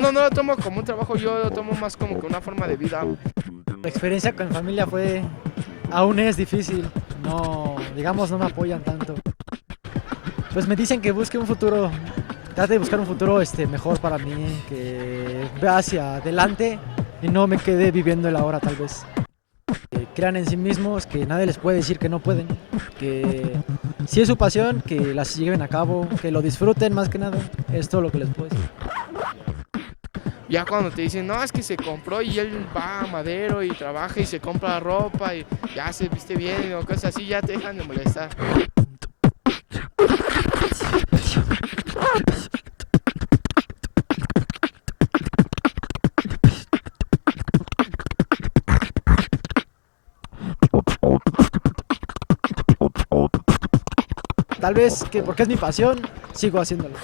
Bueno, no lo tomo como un trabajo, yo lo tomo más como que una forma de vida. La experiencia con mi familia fue, aún es difícil, no, digamos, no me apoyan tanto. Pues me dicen que busque un futuro, trate de buscar un futuro mejor para mí, que vea hacia adelante y no me quede viviendo el ahora tal vez. Que crean en sí mismos, que nadie les puede decir que no pueden, que si es su pasión, que las lleven a cabo, que lo disfruten más que nada, es todo lo que les puedo decir. Ya cuando te dicen, no, es que se compró y él va a Madero y trabaja y se compra ropa y ya se viste bien o cosas así, ya te dejan de molestar. Tal vez que porque es mi pasión, sigo haciéndolo.